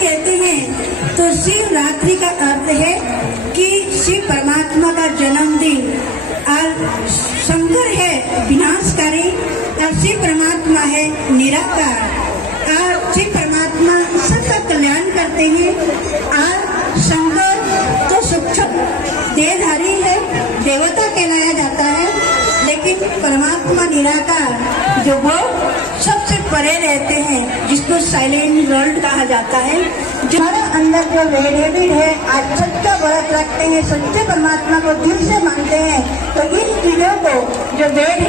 कहते हैं तो शिवरात्रि का अर्थ है कि शिव परमात्मा का जन्मदिन, और शंकर है विनाशकारी और शिव परमात्मा है निराकार, और शिव परमात्मा सबका कल्याण करते हैं। और शंकर तो सूक्ष्म देहधारी है, देवता कहलाया जाता है, लेकिन परमात्मा निराकार जो वो सबसे परे रहते हैं, जिसको साइलेंट वर्ल्ड कहा जाता है। जो हमारे अंदर जो वेरिएबल है, आज सच्चा व्रत रखते हैं, सच्चे परमात्मा को दिल से मानते हैं, तो इन चीजों को जो वेद